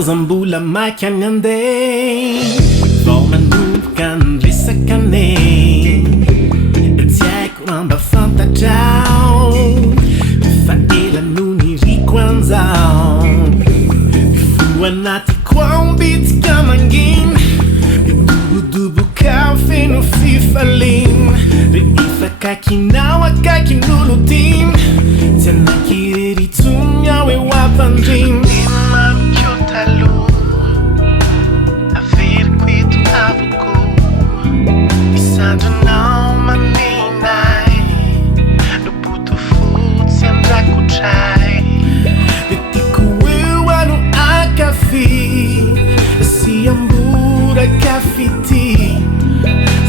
Zambola makianande vao manomboka resakane tsy haiko ramba fantatrao fa ela no niriko anzao fo anatiko ao mbitsika mangina midobodoboka feno fifalina rehefa kakinao akakin'olo tiny tsy anakirery tsony ao eo ampandriny Kafiti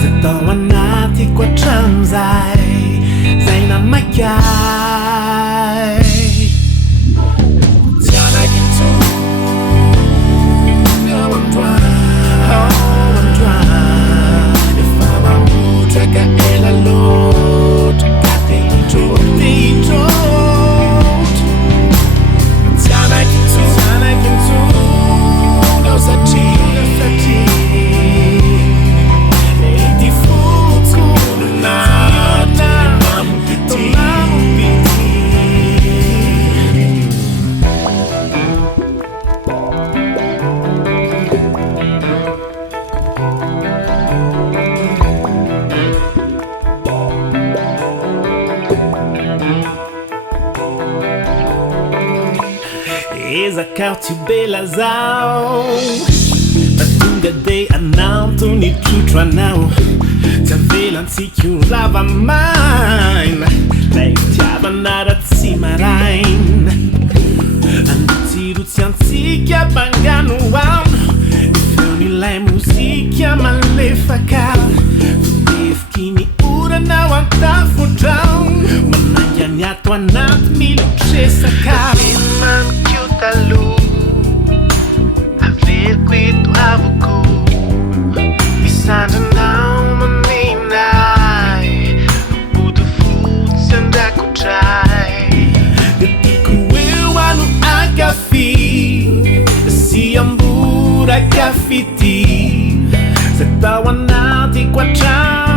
zatao anaty quattranzai zaina makai tiana kintu if I'm a mood traka ela lot kate intro tiana kintu no sati Zakauti belazao Batunga de anauto ni chuchwa nao Tavela nsiku lava mine Leitiava nara tsimarain Andutiru tsiantsikia banganu wam Ifeuni lai musikia malefaka Fudefkini ura na wantafutrao Mananyaniato anat miluchesaka Talu a ver quito avoco Pisando não maminai Puto food sanda kuchai Detico eu anu agafi Si ambura kafiti Zetawanati quachai